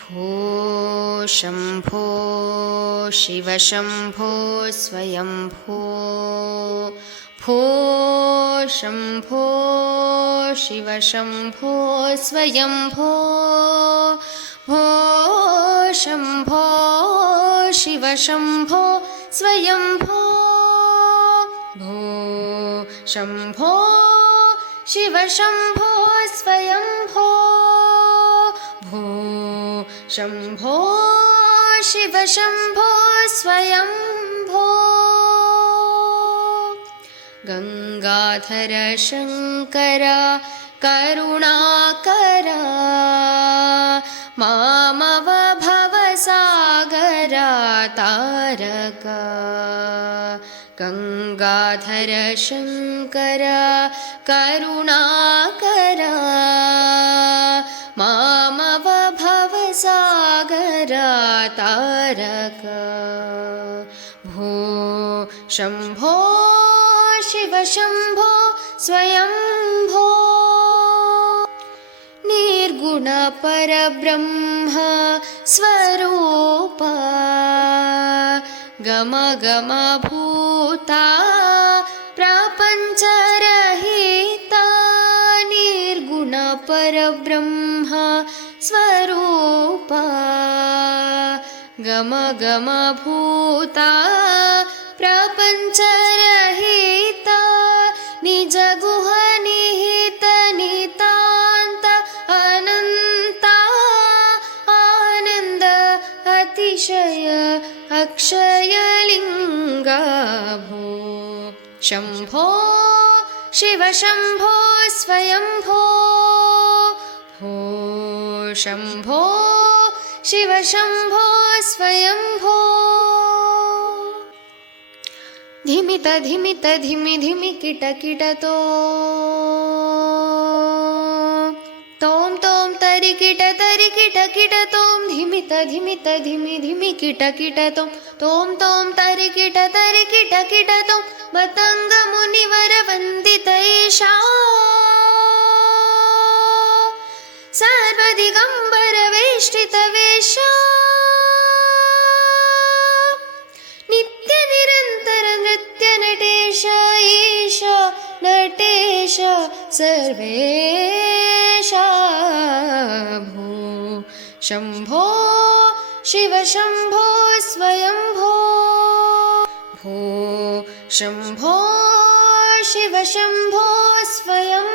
भो शम्भो शिव शम्भो स्वयम्भो भो शम्भो शिव शम्भो स्वयम्भो भो शम्भो शिव शम्भो स्वयम्भो भो शम्भो शिव शम्भो स्वयम्भो भो शम्भो शिव शम्भो स्वयम्भो गंगाधर शंकर करुणाकर मामव भवसागर तारक गंगाधर शंकर करुणाकर मामव भवसागर तारक भो शम्भो शिव शम्भो स्वयम्भो निर्गुण परब्रह्म स्वरूप गम गम भूता प्रपञ्चरहिता निर्गुण परब्रह्म स्वरूप गम गम भूता प्रपञ्चरहिता निज गुह निहित नितान्त अनन्ता आनन्द अतिशय अक्षयलिङ्गा भो शम्भो शिव शम्भो स्वयम्भो भो शम्भो शिव शम्भो स्वयम्भो धिमित धिमित धिमि धिमि किट किटतो तों तों तरि किट तों धिमित धिमित धिमि धिमि किट तों तों तरि किट तों मतंग मुनिवर वंदित ईशा सर्वदिगंबर वेष्टित वेशा नित्य निरंतर नृत्य नटेश ईश नटेश सर्वेशा भो शम्भो शिव शम्भो स्वयम्भो भो शम्भो शिव शम्भो स्वयं